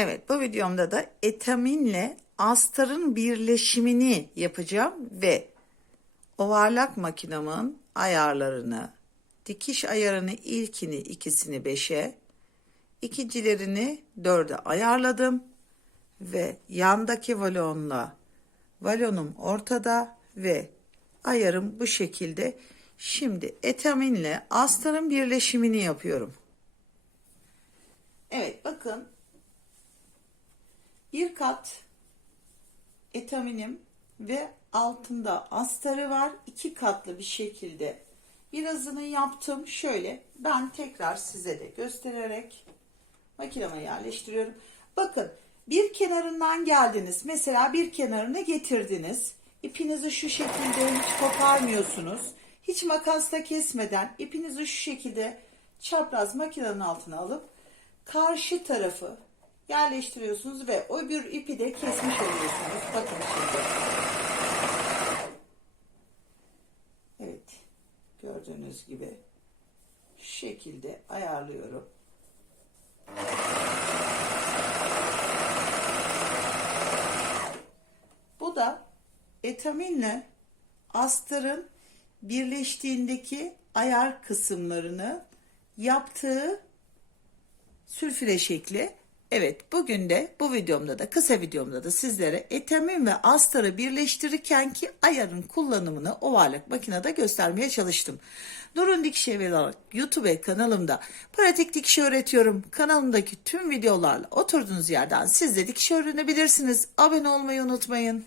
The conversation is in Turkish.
Evet bu videomda da etaminle astarın birleşimini yapacağım ve ovarlak makinamın ayarlarını, dikiş ayarını ilkini ikisini beşe, ikincilerini dörde ayarladım ve yandaki valonla valonum ortada ve ayarım bu şekilde. Şimdi etaminle astarın birleşimini yapıyorum. Evet bakın bir kat etaminim ve altında astarı var. iki katlı bir şekilde birazını yaptım. Şöyle ben tekrar size de göstererek makineme yerleştiriyorum. Bakın bir kenarından geldiniz. Mesela bir kenarını getirdiniz. İpinizi şu şekilde hiç koparmıyorsunuz. Hiç makasla kesmeden ipinizi şu şekilde çapraz makinenin altına alıp karşı tarafı yerleştiriyorsunuz ve o bir ipi de kesmiş oluyorsunuz. Bakın şimdi. Evet. Gördüğünüz gibi şu şekilde ayarlıyorum. Bu da etaminle astarın birleştiğindeki ayar kısımlarını yaptığı sülfüre şekli. Evet bugün de bu videomda da kısa videomda da sizlere etamin ve astarı birleştirirken ki ayarın kullanımını ovarlık makinede göstermeye çalıştım. Nurun Dikiş Evi olarak YouTube kanalımda pratik dikiş öğretiyorum. Kanalımdaki tüm videolarla oturduğunuz yerden siz de dikiş öğrenebilirsiniz. Abone olmayı unutmayın.